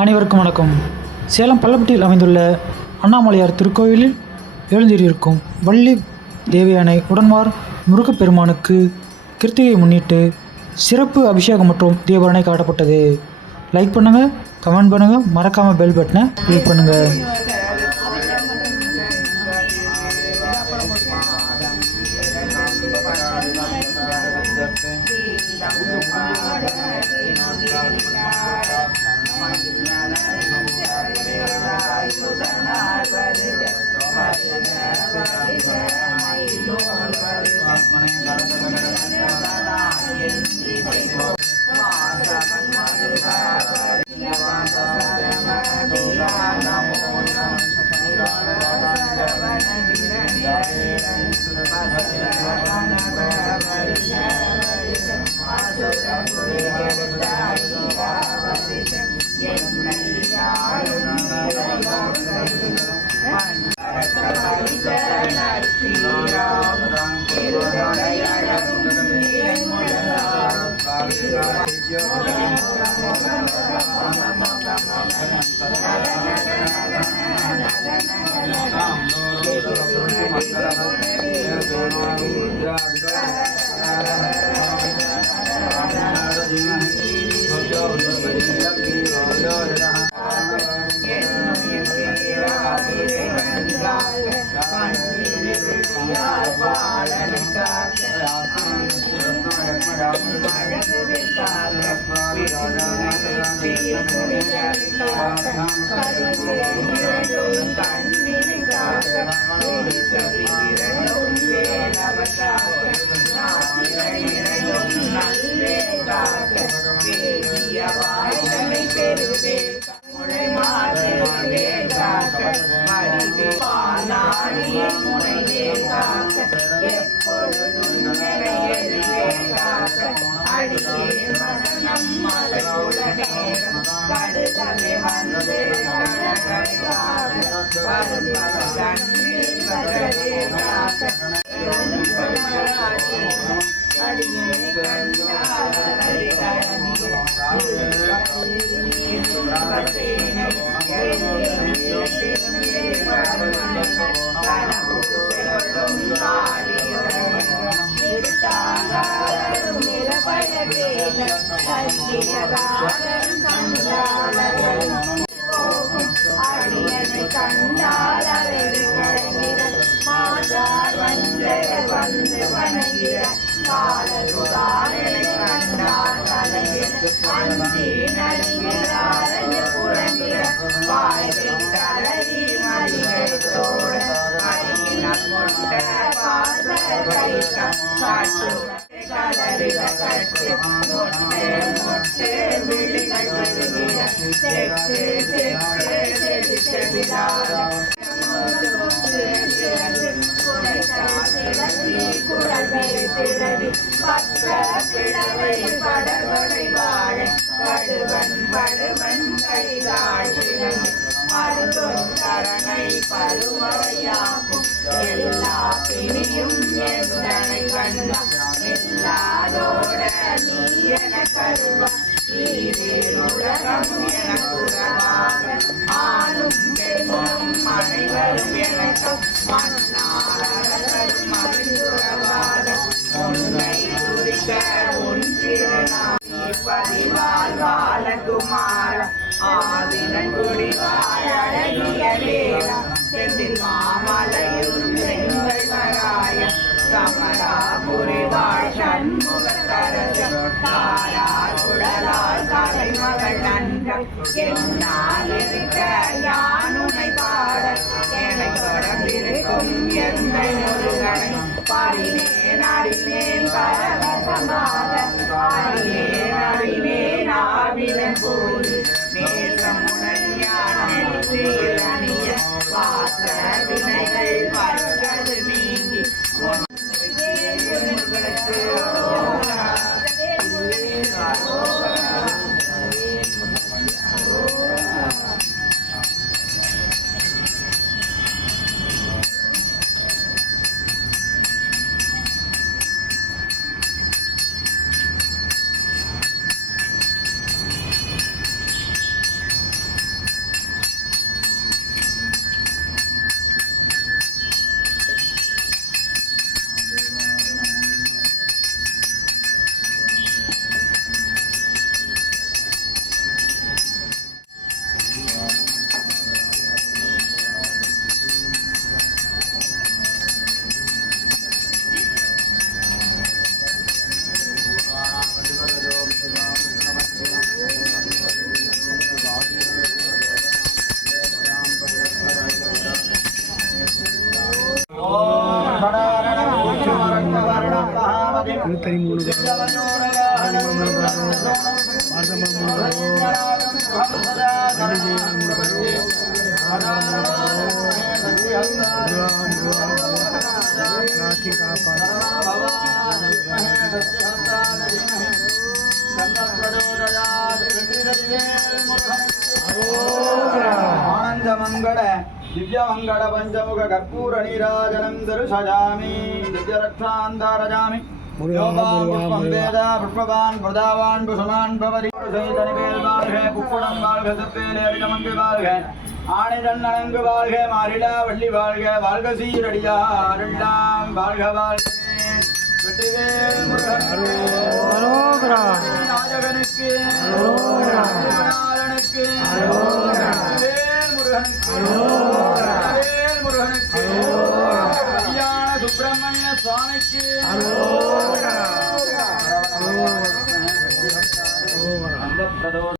அனைவருக்கும் வணக்கம். சேலம் பள்ளப்பட்டியில் அமைந்துள்ள அண்ணாமலையார் திருக்கோயிலில் எழுந்தருளியிருக்கும் வள்ளி தேவயானை உடன்மார் முருகப்பெருமானுக்கு கிருத்திகையை முன்னிட்டு சிறப்பு அபிஷேகம் மற்றும் தீபாராதனை காட்டப்பட்டது. லைக் பண்ணுங்கள், கமெண்ட் பண்ணுங்கள், மறக்காமல் பெல் பட்டனை கிளிக் பண்ணுங்கள். आनंदमंगल दिव्यमंगल पंचमुख कर्पूर नीराजनं दर्शयामि दिव्यरक्षान्दारयामि पुष्पं वेद पुष्पवान् प्रदावान् पुष्पवान् भवति सैतनिवेल வாழ்க குக்குடம் வாழ்க செப்பேலேரிதமங்கு வாழ்க ஆணிதன்னணங்கு வாழ்க மாரிலா வள்ளி வாழ்க வாழ்க சீரடியா அருள்ளாம் வாழ்க வாழ்க வெற்றிவேல் முருகன் அரோகரா நாயகனுக்கு அரோகரா நாராயணனுக்கு அரோகரா வேல் முருகனுக்கு அரோகரா வேல் முருகனுக்கு அரோகரா கல்யாண சுப்பிரமணிய சுவாமிக்கு அரோகரா